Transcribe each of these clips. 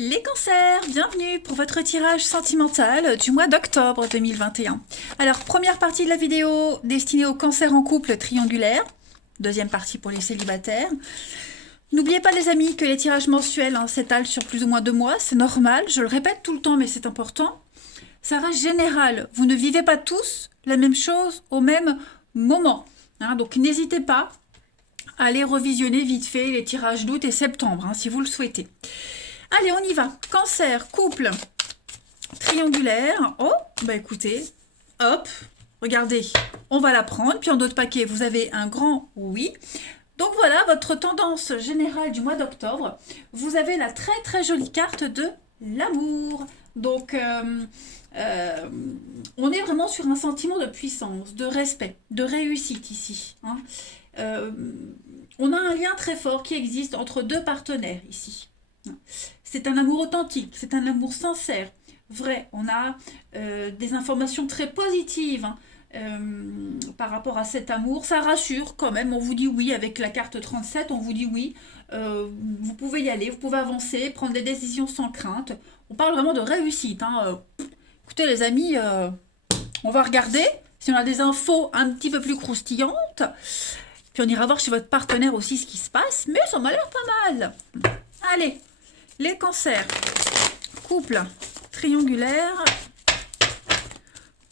Les cancers, bienvenue pour votre tirage sentimental du mois d'octobre 2021. Alors, première partie de la vidéo destinée aux cancers en couple triangulaire. Deuxième partie pour les célibataires. N'oubliez pas les amis que les tirages mensuels s'étalent sur plus ou moins 2 mois, c'est normal, je le répète tout le temps mais c'est important. Ça reste général, vous ne vivez pas tous la même chose au même moment. Donc n'hésitez pas à aller revisionner vite fait les tirages d'août et septembre si vous le souhaitez. Allez, on y va. Cancer, couple, triangulaire. Oh, bah écoutez, hop, regardez, on va la prendre. Puis en d'autres paquets, vous avez un grand oui. Donc voilà, votre tendance générale du mois d'octobre. Vous avez la très très jolie carte de l'amour. Donc, on est vraiment sur un sentiment de puissance, de respect, de réussite ici. On a un lien très fort qui existe entre deux partenaires ici. C'est un amour authentique, c'est un amour sincère, vrai. On a des informations très positives par rapport à cet amour. Ça rassure quand même, on vous dit oui avec la carte 37, on vous dit oui. Vous pouvez y aller, vous pouvez avancer, prendre des décisions sans crainte. On parle vraiment de réussite. Écoutez les amis, on va regarder si on a des infos un petit peu plus croustillantes. Puis on ira voir chez votre partenaire aussi ce qui se passe, mais ça m'a l'air pas mal. Allez, les cancers, couple triangulaire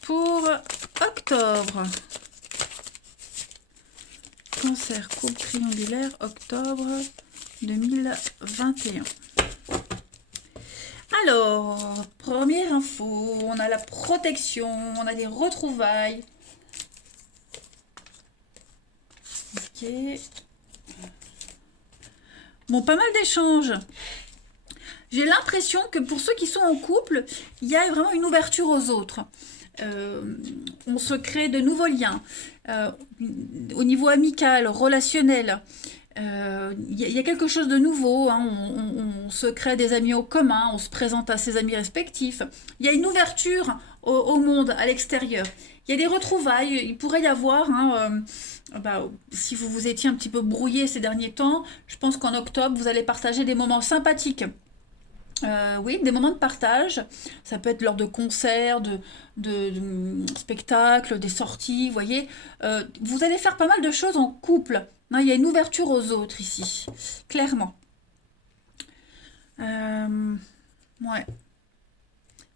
pour octobre. Cancer, couple triangulaire, octobre 2021. Alors, première info, on a la protection, on a des retrouvailles. Ok. Bon, pas mal d'échanges. J'ai l'impression que pour ceux qui sont en couple, il y a vraiment une ouverture aux autres. On se crée de nouveaux liens. Au niveau amical, relationnel, il y a quelque chose de nouveau. On se crée des amis en commun, on se présente à ses amis respectifs. Il y a une ouverture au monde, à l'extérieur. Il y a des retrouvailles, il pourrait y avoir... si vous vous étiez un petit peu brouillé ces derniers temps, je pense qu'en octobre, vous allez partager des moments sympathiques. Oui, des moments de partage. Ça peut être lors de concerts, de spectacles, des sorties, vous voyez. Vous allez faire pas mal de choses en couple. Il y a une ouverture aux autres ici, clairement. Ouais.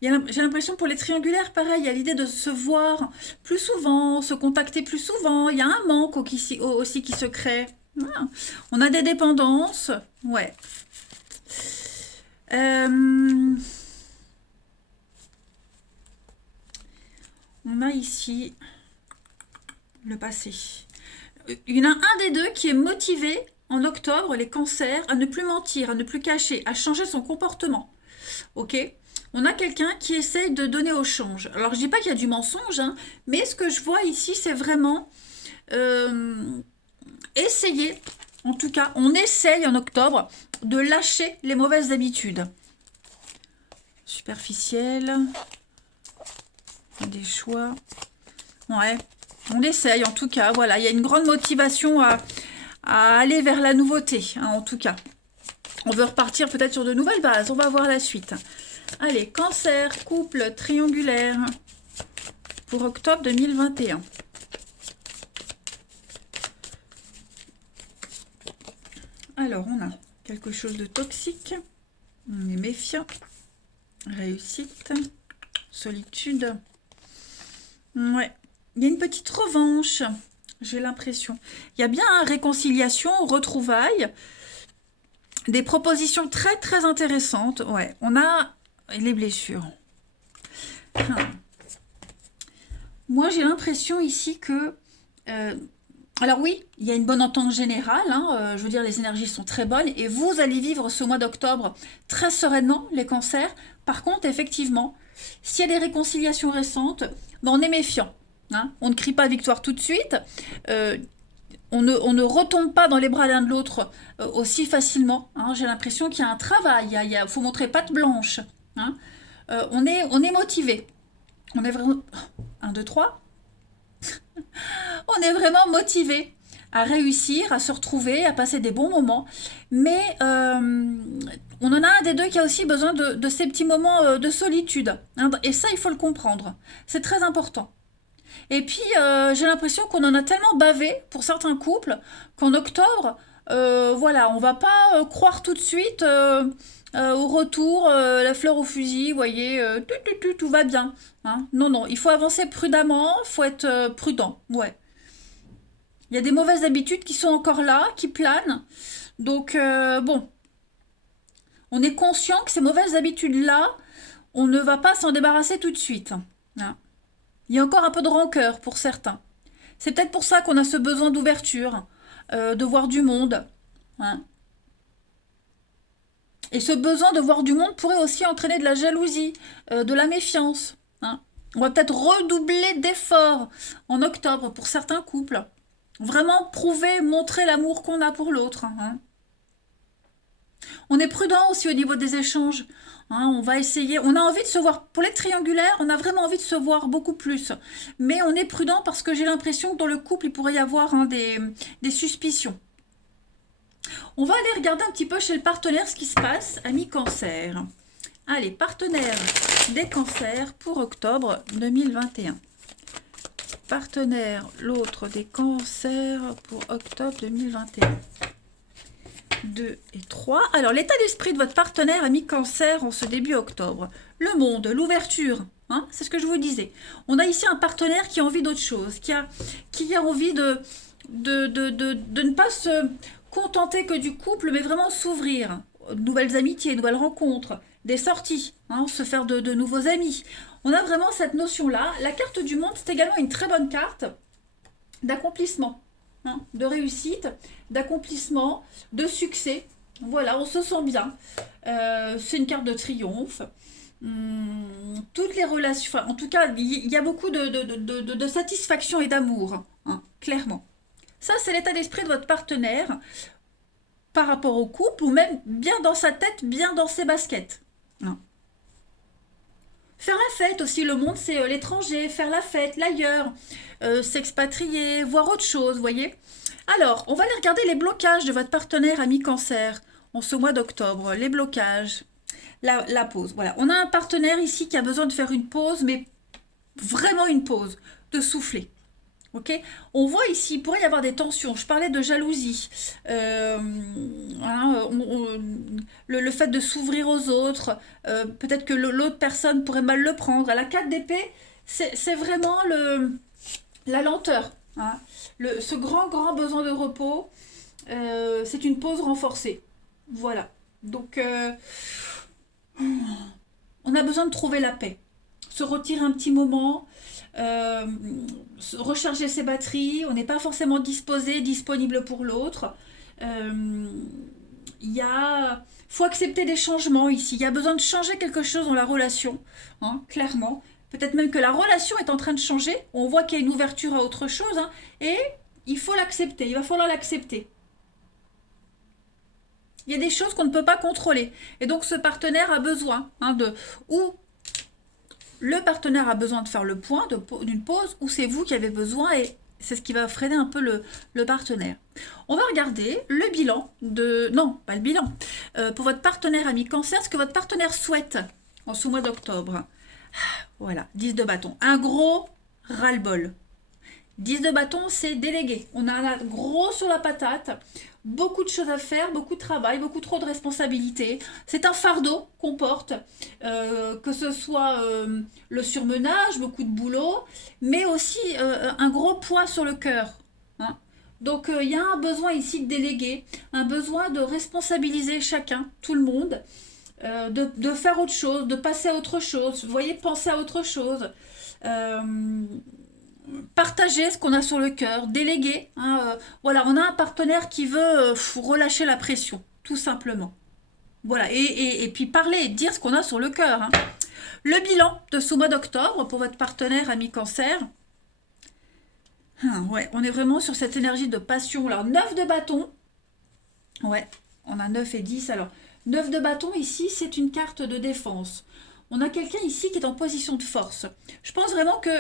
J'ai l'impression pour les triangulaires, pareil, il y a l'idée de se voir plus souvent, se contacter plus souvent. Il y a un manque aussi qui se crée. On a des dépendances. Ouais. On a ici le passé. Il y en a un des deux qui est motivé en octobre, les cancers, à ne plus mentir, à ne plus cacher, à changer son comportement. Ok ? On a quelqu'un qui essaye de donner au change. Alors je dis pas qu'il y a du mensonge, mais ce que je vois ici, c'est vraiment essayer, en tout cas, on essaye en octobre de lâcher les mauvaises habitudes. Superficiel. Des choix. Ouais, on essaye en tout cas. Voilà, il y a une grande motivation à aller vers la nouveauté, en tout cas. On veut repartir peut-être sur de nouvelles bases. On va voir la suite. Allez, cancer, couple, triangulaire pour octobre 2021. Alors, on a quelque chose de toxique. On est méfiant. Réussite. Solitude. Ouais. Il y a une petite revanche. J'ai l'impression. Il y a bien réconciliation, retrouvailles. Des propositions très très intéressantes. Ouais. On a les blessures. Moi, j'ai l'impression ici que... alors oui, il y a une bonne entente générale, je veux dire, les énergies sont très bonnes, et vous allez vivre ce mois d'octobre très sereinement, les cancers. Par contre, effectivement, s'il y a des réconciliations récentes, on est méfiant. On ne crie pas victoire tout de suite, on ne retombe pas dans les bras l'un de l'autre aussi facilement. J'ai l'impression qu'il y a un travail, il faut montrer patte blanche. On est motivé. On est vraiment... 1, 2, 3. On est vraiment motivé à réussir, à se retrouver, à passer des bons moments. Mais on en a un des deux qui a aussi besoin de ces petits moments de solitude. Hein, et ça, il faut le comprendre. C'est très important. Et puis, j'ai l'impression qu'on en a tellement bavé pour certains couples qu'en octobre, voilà, on va pas croire tout de suite au retour, la fleur au fusil, vous voyez, tout va bien. Hein. Non, non, il faut avancer prudemment, il faut être prudent. Ouais. Il y a des mauvaises habitudes qui sont encore là, qui planent. Donc, bon, on est conscient que ces mauvaises habitudes-là, on ne va pas s'en débarrasser tout de suite. Hein. Il y a encore un peu de rancœur pour certains. C'est peut-être pour ça qu'on a ce besoin d'ouverture, de voir du monde. Hein. Et ce besoin de voir du monde pourrait aussi entraîner de la jalousie, de la méfiance. Hein. On va peut-être redoubler d'efforts en octobre pour certains couples. Vraiment prouver, montrer l'amour qu'on a pour l'autre. Hein. On est prudent aussi au niveau des échanges. Hein, on va essayer, on a envie de se voir, pour les triangulaires, on a vraiment envie de se voir beaucoup plus. Mais on est prudent parce que j'ai l'impression que dans le couple, il pourrait y avoir hein, des suspicions. On va aller regarder un petit peu chez le partenaire ce qui se passe, amis cancer. Allez, partenaire des cancers pour octobre 2021. Partenaire, l'autre des cancers pour octobre 2021. 2 et 3. Alors, l'état d'esprit de votre partenaire ami cancer en ce début octobre. Le monde, l'ouverture, hein, c'est ce que je vous disais. On a ici un partenaire qui a envie d'autre chose, qui a envie de ne pas se contenter que du couple, mais vraiment s'ouvrir. Nouvelles amitiés, nouvelles rencontres, des sorties, hein, se faire de nouveaux amis. On a vraiment cette notion-là. La carte du monde, c'est également une très bonne carte d'accomplissement. Hein, de réussite, d'accomplissement, de succès. Voilà, on se sent bien. C'est une carte de triomphe. Toutes les relations, enfin, en tout cas, il y a beaucoup de satisfaction et d'amour, hein, clairement. Ça, c'est l'état d'esprit de votre partenaire par rapport au couple, ou même bien dans sa tête, bien dans ses baskets. Hein. Faire la fête aussi, le monde c'est l'étranger, faire la fête, l'ailleurs, s'expatrier, voir autre chose, vous voyez. Alors, on va aller regarder les blocages de votre partenaire ami cancer en ce mois d'octobre. Les blocages, la pause. Voilà, on a un partenaire ici qui a besoin de faire une pause, mais vraiment une pause, de souffler. Ok, on voit ici, il pourrait y avoir des tensions. Je parlais de jalousie. Hein, le fait de s'ouvrir aux autres. Peut-être que l'autre personne pourrait mal le prendre. À la 4 d'épée, c'est vraiment la lenteur. Hein. Ce grand besoin de repos, c'est une pause renforcée. Voilà. Donc, on a besoin de trouver la paix. Se retirer un petit moment. Recharger ses batteries, on n'est pas forcément disponible pour l'autre. Faut accepter des changements ici. Il y a besoin de changer quelque chose dans la relation, hein, clairement. Peut-être même que la relation est en train de changer. On voit qu'il y a une ouverture à autre chose, hein, et il faut l'accepter. Il va falloir l'accepter. Il y a des choses qu'on ne peut pas contrôler. Et donc ce partenaire a besoin hein, le partenaire a besoin de faire le point d'une pause ou c'est vous qui avez besoin et c'est ce qui va freiner un peu le partenaire. On va regarder le bilan non, pas le bilan. Pour votre partenaire ami cancer, ce que votre partenaire souhaite en ce mois d'octobre. Voilà, 10 de bâton. Un gros ras-le-bol. 10 de bâton, c'est délégué. On a un gros sur la patate. Beaucoup de choses à faire, beaucoup de travail, beaucoup trop de responsabilités. C'est un fardeau qu'on porte, que ce soit le surmenage, beaucoup de boulot, mais aussi un gros poids sur le cœur. Hein. Donc il y a un besoin ici de déléguer, un besoin de responsabiliser chacun, tout le monde, de faire autre chose, de passer à autre chose. Vous voyez, penser à autre chose. Partager ce qu'on a sur le cœur, déléguer. Hein, voilà, on a un partenaire qui veut relâcher la pression, tout simplement. Voilà, et puis parler, dire ce qu'on a sur le cœur. Hein. Le bilan de ce mois d'octobre pour votre partenaire ami cancer. Ouais, on est vraiment sur cette énergie de passion. Alors, 9 de bâton. Ouais, on a 9 et 10. Alors, 9 de bâton, ici, c'est une carte de défense. On a quelqu'un ici qui est en position de force. Je pense vraiment que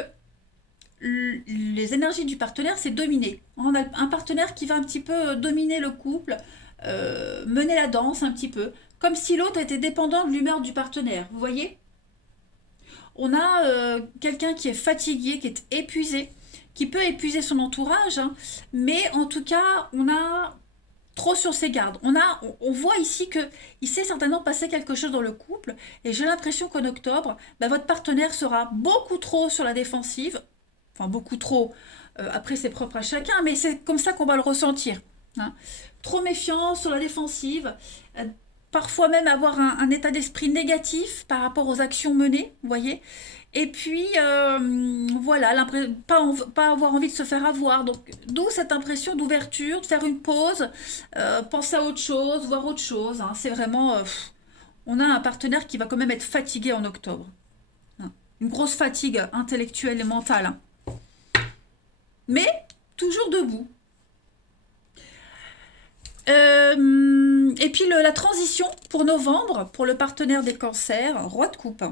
les énergies du partenaire, c'est dominer. On a un partenaire qui va un petit peu dominer le couple, mener la danse un petit peu, comme si l'autre était dépendant de l'humeur du partenaire. Vous voyez? On a quelqu'un qui est fatigué, qui est épuisé, qui peut épuiser son entourage, hein, mais en tout cas, on a trop sur ses gardes. On voit ici qu'il s'est certainement passé quelque chose dans le couple, et j'ai l'impression qu'en octobre, bah, votre partenaire sera beaucoup trop sur la défensive, enfin beaucoup trop, après c'est propre à chacun, mais c'est comme ça qu'on va le ressentir. Hein. Trop méfiant, sur la défensive, parfois même avoir un état d'esprit négatif par rapport aux actions menées, vous voyez. Et puis, voilà, pas avoir envie de se faire avoir. Donc, d'où cette impression d'ouverture, de faire une pause, penser à autre chose, voir autre chose. Hein. C'est vraiment... on a un partenaire qui va quand même être fatigué en octobre. Hein. Une grosse fatigue intellectuelle et mentale. Hein. Mais, toujours debout. Et puis la transition pour novembre, pour le partenaire des cancers, roi de coupe.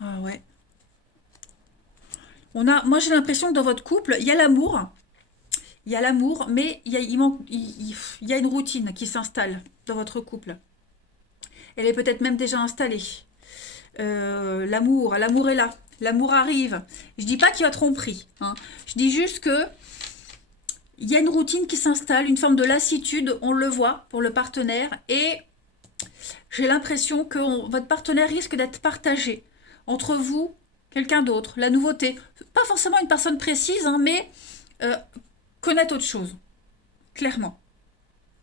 Ah ouais. Moi j'ai l'impression que dans votre couple, il y a l'amour. Il y a l'amour, mais il y a une routine qui s'installe dans votre couple. Elle est peut-être même déjà installée. L'amour est là. L'amour arrive. Je dis pas qu'il y a tromperie. Hein. Je dis juste que il y a une routine qui s'installe, une forme de lassitude, on le voit pour le partenaire. Et j'ai l'impression que votre partenaire risque d'être partagé entre vous, quelqu'un d'autre, la nouveauté. Pas forcément une personne précise, hein, mais connaître autre chose. Clairement.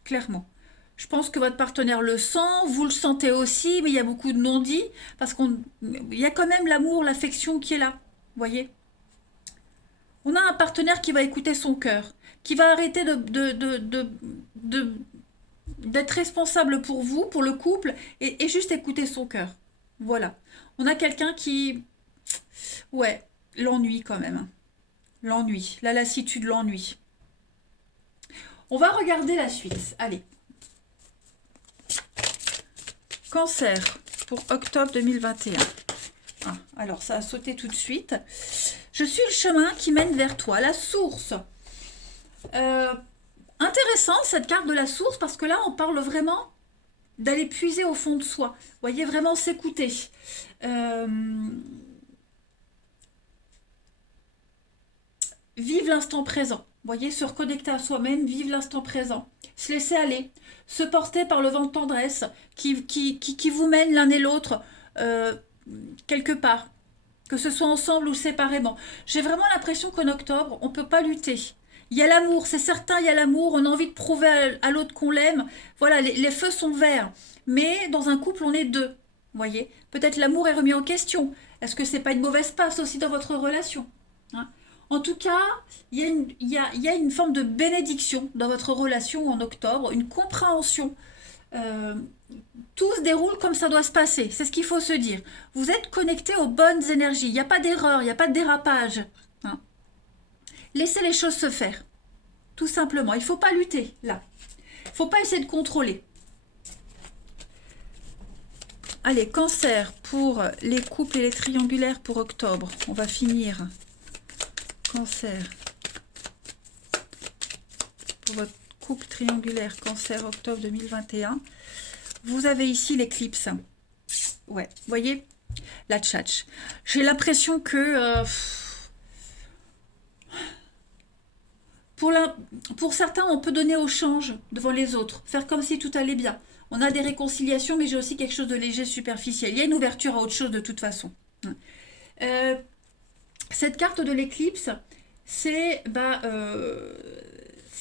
Clairement. Je pense que votre partenaire le sent, vous le sentez aussi, mais il y a beaucoup de non-dits, parce qu'il y a quand même l'amour, l'affection qui est là. Vous voyez ? On a un partenaire qui va écouter son cœur, qui va arrêter d'être responsable pour vous, pour le couple, et juste écouter son cœur. Voilà. On a quelqu'un qui... Ouais, l'ennui quand même. L'ennui, la lassitude, l'ennui. On va regarder la suite. Allez. Cancer pour octobre 2021. Ah, alors, ça a sauté tout de suite. Je suis le chemin qui mène vers toi, la source. Intéressant cette carte de la source parce que là, on parle vraiment d'aller puiser au fond de soi. Vous voyez, vraiment s'écouter. Vive l'instant présent. Vous voyez, se reconnecter à soi-même, vivre l'instant présent. Se laisser aller. Se porter par le vent de tendresse qui vous mène l'un et l'autre quelque part. Que ce soit ensemble ou séparément. J'ai vraiment l'impression qu'en octobre, on ne peut pas lutter. Il y a l'amour, c'est certain, il y a l'amour, on a envie de prouver à l'autre qu'on l'aime. Voilà, les feux sont verts. Mais dans un couple, on est deux. Vous voyez, peut-être l'amour est remis en question. Est-ce que c'est pas une mauvaise passe aussi dans votre relation, hein? En tout cas, il y a une forme de bénédiction dans votre relation en octobre, une compréhension. Tout se déroule comme ça doit se passer. C'est ce qu'il faut se dire. Vous êtes connecté aux bonnes énergies. Il n'y a pas d'erreur, il n'y a pas de dérapage. Hein. Laissez les choses se faire. Tout simplement. Il ne faut pas lutter, là. Il ne faut pas essayer de contrôler. Allez, cancer pour les couples et les triangulaires pour octobre. On va finir. Cancer. Pour votre couple triangulaire, cancer, octobre 2021. Vous avez ici l'éclipse. Ouais, vous voyez, la tchatch. J'ai l'impression que pour certains, on peut donner au change devant les autres, faire comme si tout allait bien. On a des réconciliations, mais j'ai aussi quelque chose de léger, superficiel. Il y a une ouverture à autre chose de toute façon. Cette carte de l'éclipse, c'est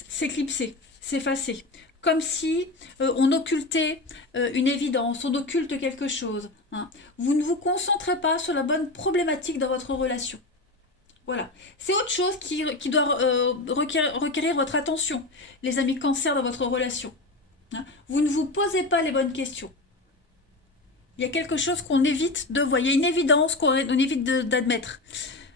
s'éclipser, s'effacer. Comme si on occultait une évidence, on occulte quelque chose. Hein. Vous ne vous concentrez pas sur la bonne problématique dans votre relation. Voilà. C'est autre chose qui doit requérir votre attention, les amis cancer dans votre relation. Hein. Vous ne vous posez pas les bonnes questions. Il y a quelque chose qu'on évite de voir. Il y a une évidence qu'on évite d'admettre.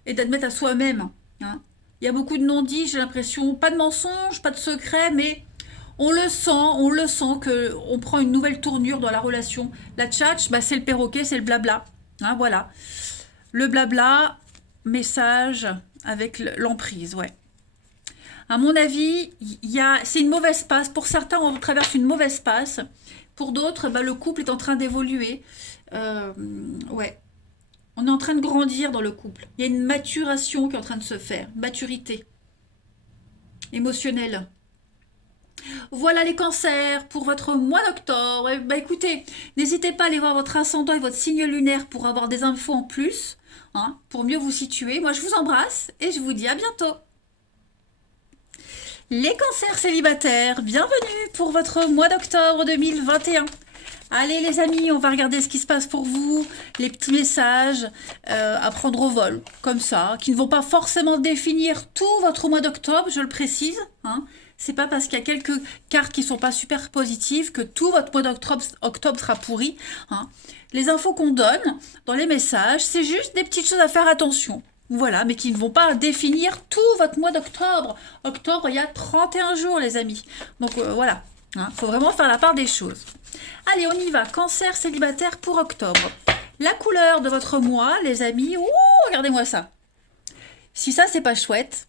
Et d'admettre à soi-même. Hein. Il y a beaucoup de non-dits, j'ai l'impression. Pas de mensonges, pas de secrets, mais on le sent qu'on prend une nouvelle tournure dans la relation. La tchatch, c'est le perroquet, c'est le blabla. Hein, voilà. Le blabla, message avec l'emprise, ouais. À mon avis, c'est une mauvaise passe. Pour certains, on traverse une mauvaise passe. Pour d'autres, bah, le couple est en train d'évoluer. Ouais. On est en train de grandir dans le couple. Il y a une maturation qui est en train de se faire. Une maturité émotionnelle. Voilà les cancers pour votre mois d'octobre. Bah écoutez, n'hésitez pas à aller voir votre ascendant et votre signe lunaire pour avoir des infos en plus, hein, pour mieux vous situer. Moi, je vous embrasse et je vous dis à bientôt. Les cancers célibataires, bienvenue pour votre mois d'octobre 2021. Allez les amis, on va regarder ce qui se passe pour vous, les petits messages à prendre au vol, comme ça, qui ne vont pas forcément définir tout votre mois d'octobre, je le précise. Hein. C'est pas parce qu'il y a quelques cartes qui sont pas super positives que tout votre mois d'octobre sera pourri. Hein. Les infos qu'on donne dans les messages, c'est juste des petites choses à faire attention. Voilà, mais qui ne vont pas définir tout votre mois d'octobre. Octobre, il y a 31 jours, les amis. Donc voilà, faut vraiment faire la part des choses. Allez, on y va. Cancer célibataire pour octobre. La couleur de votre mois, les amis. Ouh, regardez-moi ça. Si ça, c'est pas chouette.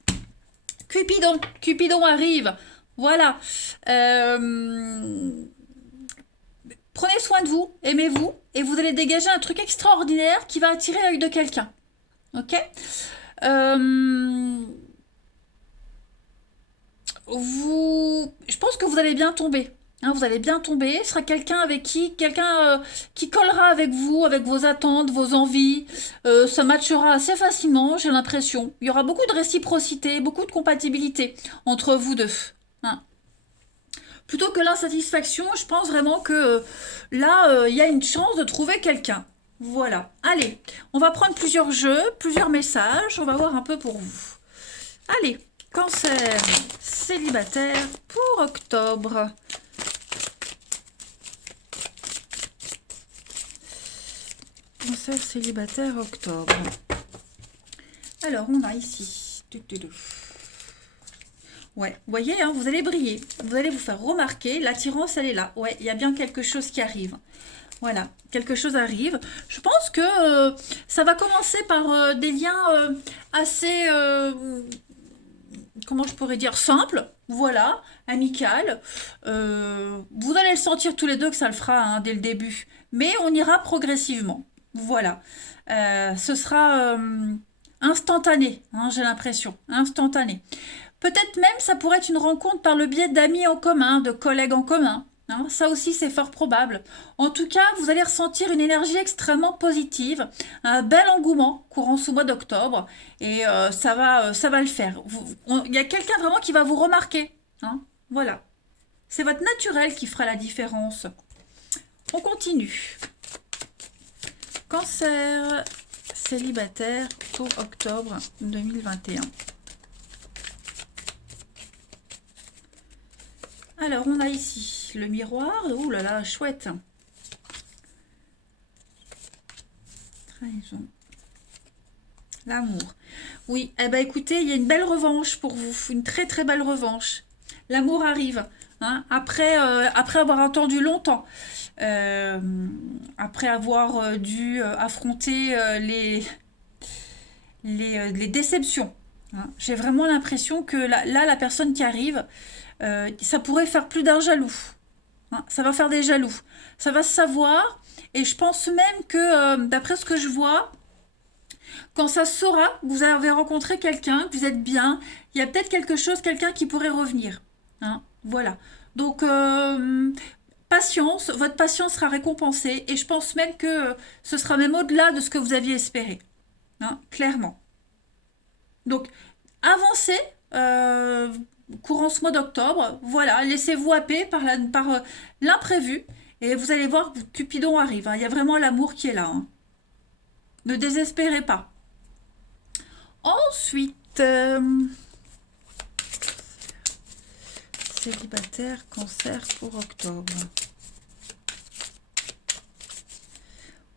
Cupidon. Cupidon arrive. Voilà. Prenez soin de vous, aimez-vous, et vous allez dégager un truc extraordinaire qui va attirer l'œil de quelqu'un. Ok, je pense que vous allez bien tomber. Hein, vous allez bien tomber. Ce sera quelqu'un avec quelqu'un qui collera avec vous, avec vos attentes, vos envies. Ça matchera assez facilement, j'ai l'impression. Il y aura beaucoup de réciprocité, beaucoup de compatibilité entre vous deux. Hein. Plutôt que l'insatisfaction, je pense vraiment que là, il y a une chance de trouver quelqu'un. Voilà. Allez, on va prendre plusieurs jeux, plusieurs messages. On va voir un peu pour vous. Allez, cancer célibataire pour octobre. Cancer célibataire octobre. Alors, on a ici. Ouais, vous voyez, hein, vous allez briller. Vous allez vous faire remarquer. L'attirance, elle est là. Ouais, il y a bien quelque chose qui arrive. Voilà, quelque chose arrive. Je pense que ça va commencer par des liens assez, comment je pourrais dire, simples. Voilà, amical. Vous allez le sentir tous les deux que ça le fera hein, dès le début. Mais on ira progressivement. Voilà. Ce sera instantané, hein, j'ai l'impression. Instantané. Peut-être même ça pourrait être une rencontre par le biais d'amis en commun, de collègues en commun. Hein, ça aussi, c'est fort probable. En tout cas, vous allez ressentir une énergie extrêmement positive, un bel engouement courant ce mois d'octobre, et ça va le faire. Il y a quelqu'un vraiment qui va vous remarquer. Hein, voilà. C'est votre naturel qui fera la différence. On continue. Cancer célibataire pour octobre 2021. Alors, on a ici le miroir. Ouh là là, chouette. Trahison. L'amour. Oui, eh ben écoutez, il y a une belle revanche pour vous. Une très très belle revanche. L'amour arrive. Hein, après avoir attendu longtemps. Après avoir dû affronter les déceptions. Hein. J'ai vraiment l'impression que là, la personne qui arrive... ça pourrait faire plus d'un jaloux. Hein, ça va faire des jaloux. Ça va se savoir. Et je pense même que, d'après ce que je vois, quand ça se saura, que vous avez rencontré quelqu'un, que vous êtes bien, il y a peut-être quelque chose, quelqu'un qui pourrait revenir. Hein, voilà. Donc, patience. Votre patience sera récompensée. Et je pense même que ce sera même au-delà de ce que vous aviez espéré. Hein, clairement. Donc, avancez. Courant ce mois d'octobre, voilà, laissez-vous happer par l'imprévu et vous allez voir que Cupidon arrive. Hein. Il y a vraiment l'amour qui est là. Hein. Ne désespérez pas. Ensuite, célibataire, cancer pour octobre.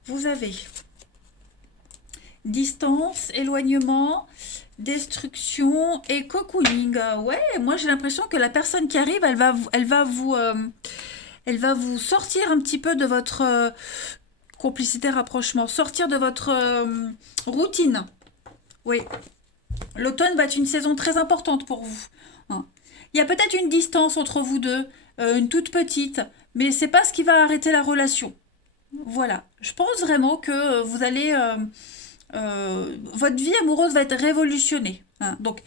Vous avez distance, éloignement, destruction et cocooning. Ouais, moi j'ai l'impression que la personne qui arrive, elle va vous sortir un petit peu de votre complicité, rapprochement, sortir de votre routine. Oui, l'automne va être une saison très importante pour vous. Hein. Il y a peut-être une distance entre vous deux, une toute petite, mais c'est pas ce qui va arrêter la relation. Voilà, je pense vraiment que vous allez, votre vie amoureuse va être révolutionnée, hein. Donc,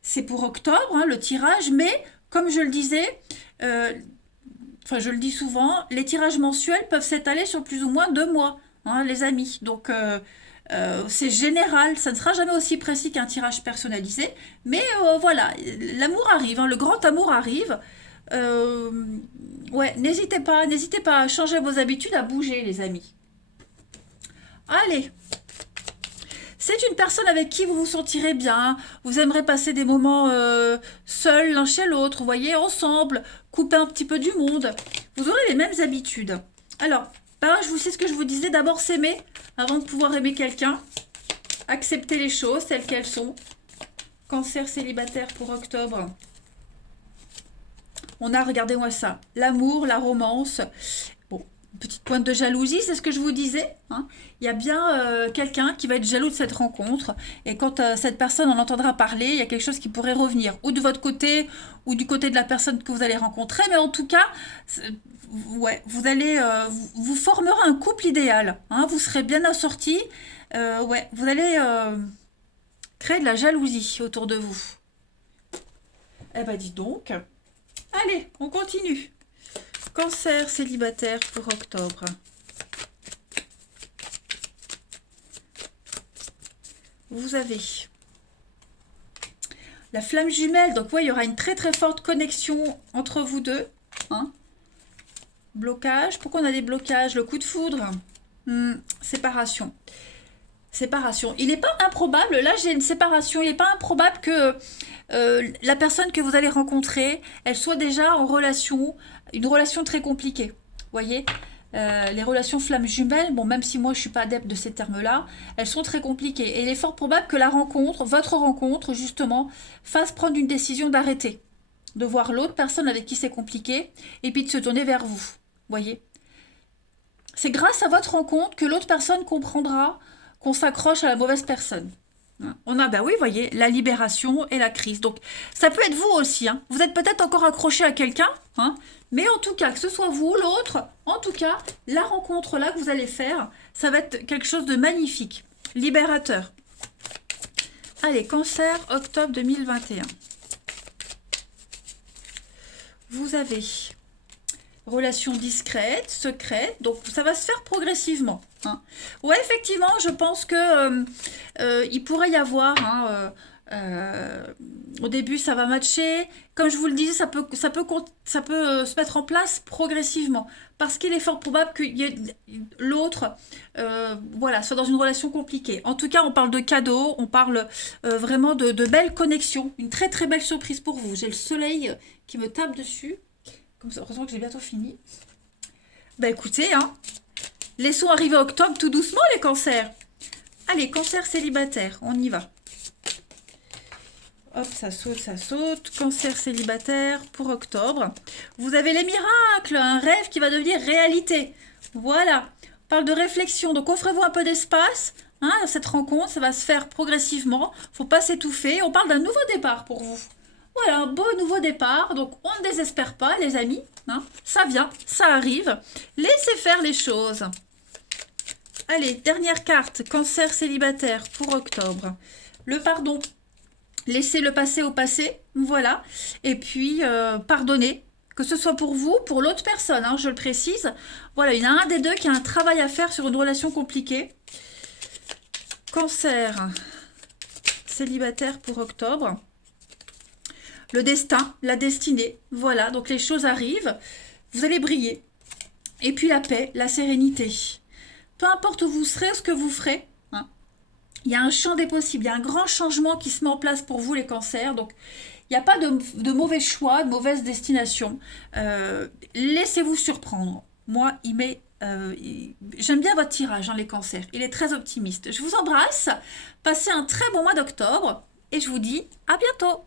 c'est pour octobre, hein, le tirage, mais comme je le disais, euh, enfin je le dis souvent, les tirages mensuels peuvent s'étaler sur plus ou moins 2 mois, hein, les amis. Donc, c'est général, ça ne sera jamais aussi précis qu'un tirage personnalisé, mais voilà, l'amour arrive, hein, le grand amour arrive. Euh, ouais, n'hésitez pas à changer vos habitudes, à bouger, les amis. Allez, c'est une personne avec qui vous vous sentirez bien, vous aimerez passer des moments seuls l'un chez l'autre, vous voyez, ensemble, couper un petit peu du monde. Vous aurez les mêmes habitudes. Alors, bah, je vous sais ce que je vous disais, d'abord s'aimer avant de pouvoir aimer quelqu'un. Accepter les choses telles qu'elles sont. Cancer célibataire pour octobre. On a, regardez-moi ça, l'amour, la romance. Bon, une petite pointe de jalousie, c'est ce que je vous disais, hein. Il y a bien quelqu'un qui va être jaloux de cette rencontre. Et quand cette personne en entendra parler, il y a quelque chose qui pourrait revenir. Ou de votre côté, ou du côté de la personne que vous allez rencontrer. Mais en tout cas, ouais, vous allez, vous formerez un couple idéal, hein. Vous serez bien assortis. Ouais, vous allez créer de la jalousie autour de vous. Eh ben, dis donc. Allez, on continue. Cancer célibataire pour octobre. Vous avez la flamme jumelle. Donc, ouais, il y aura une très très forte connexion entre vous deux, hein. Blocage. Pourquoi on a des blocages? Le coup de foudre. Séparation. Séparation. Il n'est pas improbable, là j'ai une séparation, il n'est pas improbable que la personne que vous allez rencontrer, elle soit déjà en relation, une relation très compliquée. Vous voyez, les relations flammes jumelles, bon, même si moi je ne suis pas adepte de ces termes-là, elles sont très compliquées. Et il est fort probable que la rencontre, votre rencontre justement, fasse prendre une décision d'arrêter, de voir l'autre personne avec qui c'est compliqué, et puis de se tourner vers vous. Vous voyez, c'est grâce à votre rencontre que l'autre personne comprendra qu'on s'accroche à la mauvaise personne. On a, ben oui, vous voyez, la libération et la crise. Donc, ça peut être vous aussi, hein. Vous êtes peut-être encore accroché à quelqu'un, hein, mais en tout cas, que ce soit vous ou l'autre, en tout cas, la rencontre là que vous allez faire, ça va être quelque chose de magnifique, libérateur. Allez, cancer, octobre 2021. Vous avez relation discrète, secrète, donc ça va se faire progressivement, hein. Ouais, effectivement, je pense que il pourrait y avoir, hein, au début ça va matcher, comme je vous le disais, ça peut se mettre en place progressivement, parce qu'il est fort probable que l'autre, voilà, soit dans une relation compliquée. En tout cas, on parle de cadeaux, on parle vraiment de belles connexions, une très très belle surprise pour vous. J'ai le soleil qui me tape dessus. Comme ça, heureusement que j'ai bientôt fini. Bah écoutez, hein, laissons arriver octobre tout doucement les cancers. Allez, cancer célibataire, on y va. Hop, ça saute, ça saute. Cancer célibataire pour octobre. Vous avez les miracles, un rêve qui va devenir réalité. Voilà, on parle de réflexion, donc offrez-vous un peu d'espace, hein, cette rencontre, ça va se faire progressivement. Faut pas s'étouffer, on parle d'un nouveau départ pour vous. Voilà, un beau nouveau départ, donc on ne désespère pas les amis, hein. Ça vient, ça arrive, laissez faire les choses. Allez, dernière carte, cancer célibataire pour octobre. Le pardon, laissez le passé au passé, voilà, et puis pardonnez, que ce soit pour vous, pour l'autre personne, hein, je le précise. Voilà, il y en a un des deux qui a un travail à faire sur une relation compliquée. Cancer célibataire pour octobre. Le destin, la destinée, voilà, donc les choses arrivent, vous allez briller. Et puis la paix, la sérénité. Peu importe où vous serez, ce que vous ferez, hein, il y a un champ des possibles, il y a un grand changement qui se met en place pour vous les cancers, donc il n'y a pas de mauvais choix, de mauvaise destination. Laissez-vous surprendre. Moi, j'aime bien votre tirage, hein, les cancers, il est très optimiste. Je vous embrasse, passez un très bon mois d'octobre, et je vous dis à bientôt.